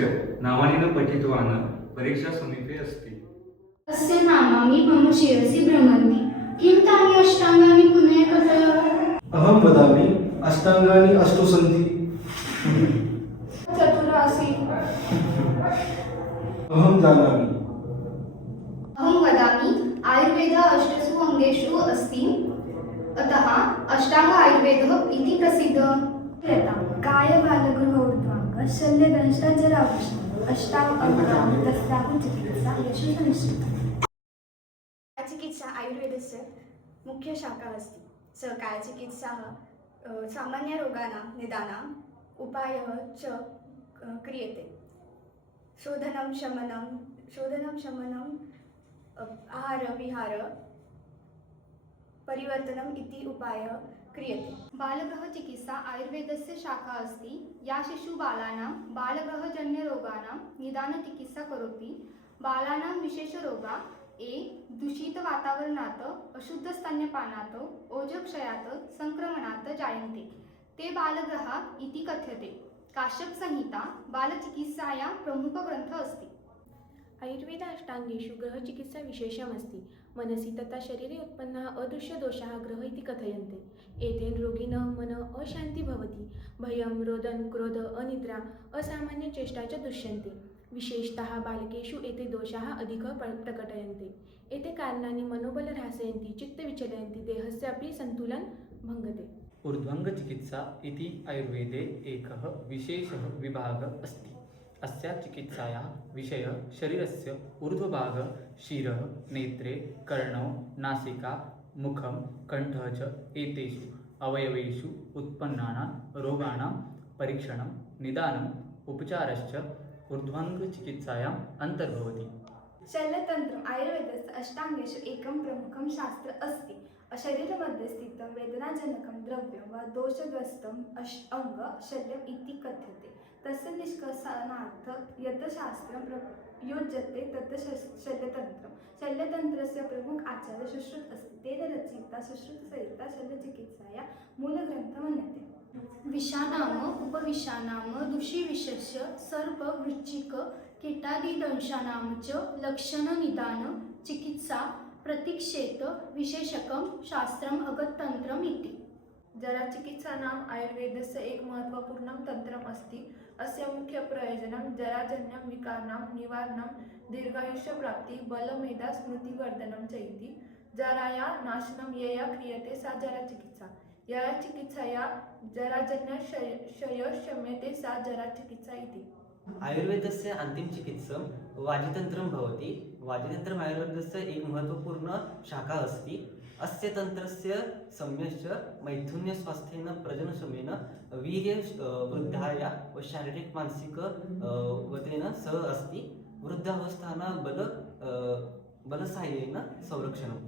वेदस्य नामानि न पठितवान् परीक्षा समीपे अस्ति। अस्य नामानि मम शिरसि भ्रमन्ति। किं तानि अष्टाङ्गानि पुनः कथय? अहं वदामि, अष्टाङ्गानि अष्टौ सन्ति। चतुरासि। अहं जानामि। अहं वदामि, आयुर्वेदः अष्टसु अङ्गेषु अस्ति, अतः अष्टाङ्ग आयुर्वेदः इति प्रसिद्धः। कायबालगृह ऊर्ध्वाङ्ग शल्यदंष्टजरावृष्टम् अष्टाङ्गानि तस्याहु चिकित्सा यशस्निश्चिता। कायचिकित्सा आयुर्वेदस्य मुख्य शाखा अस्ति। स कायचिकित्सा सामान्यरोगाणां निदानाम् उपायः च क्रियते। शोधनं शमनं आहार विहार परिवर्तनम् इति उपायः क्रियते। बालगृह चिकित्सा आयुर्वेदस्य शाखा अस्ति, या शिशुबालानां बालगृहजन्यरोगाणां निदानचिकित्सा करोति। बालानां विशेषरोगा ए दूषितवातावरणात् अशुद्धस्तन्यपानात् ओजक्षयात् संक्रमणात् जायन्ते, ते बालगृहाः इति कथ्यते। काश्यपसंहिता बालचिकित्सायां प्रमुखग्रन्थः अस्ति। आयुर्वेद अष्टाङ्गेषु गृहचिकित्सा विशेषमस्ति। मनसि तथा शरीरे उत्पन्नाः अदृश्यदोषाः ग्रह इति कथयन्ते। एतेन रोगिणः मनः अशान्तिः भवति। भयं, रोदन, क्रोध, अनिद्रा, असामान्यचेष्टा च दृश्यन्ते। विशेषतः बालकेषु एते दोषाः अधिकः प्रकटयन्ते। एते कारणानि मनोबलं ह्रासयन्ति, चित्तविचलयन्ति, देहस्य अपि सन्तुलनं भङ्गते। ऊर्ध्वाङ्गचिकित्सा इति आयुर्वेदे एकः विशेषः विभागः अस्ति। अस्या चिकित्सायाः विषयः शरीरस्य ऊर्ध्वभागः, शिरः, नेत्रे, कर्णौ, नासिका, मुखं, कण्ठः च एतेषु अवयवेषु उत्पन्नानां रोगाणां परीक्षणं, निदानम्, उपचारश्च ऊर्ध्वाङ्गचिकित्सायाम् अन्तर्भवति। शल्यतन्त्रम् आयुर्वेदस्य अष्टाङ्गेषु एकं प्रमुखं शास्त्रम् अस्ति। शरीरमध्ये स्थितं वेदनाजनकं द्रव्यं वा दोषग्रस्तम् अङ्ग शल्यम् इति कथ्यते। तस्य निष्कासनार्थं यत् शास्त्रं प्रयुज्यते तत् शल्यतन्त्रम्। शल्यतन्त्रस्य प्रमुख आचार्यः सुश्रुतः अस्ति। तेन रचिता सुश्रुतसंहिता शल्यचिकित्सायाः मूलग्रन्थः मन्यते। विषाणाम् उपविषाणां दूषिविषस्य सर्प वृश्चिक कीटादिदंशानां च लक्षणनिदान चिकित्सा प्रतीक्षेत विशेषकं शास्त्रम् अगततन्त्रम् इति। जराचिकित्सानाम् आयुर्वेदस्य एक महत्त्वपूर्णं तन्त्रम् अस्ति। अस्य मुख्यप्रयोजनं जराजन्यं विकाराणां निवारणं, दीर्घायुष्यप्राप्तिः, बलमेधा स्मृतिवर्धनं च इति। जरायाः नाशनं यया क्रियते सा जराचिकित्सा। यया चिकित्सया जराजन्यक्षयः शम्यते सा जराचिकित्सा इति। आयुर्वेदस्य अन्तिम चिकित्सा वाजितन्त्रं भवति। वाजितन्त्रम् आयुर्वेदस्य एक महत्त्वपूर्ण शाखा अस्ति। अस्य तन्त्रस्य सम्यश्च मैथुन्यस्वास्थ्येन, प्रजननसमयेन, वीर्यवृद्धाय व शारीरिक मानसिक वतेन सह अस्ति। वृद्धावस्थानां बलसाहाय्येन संरक्षणम्।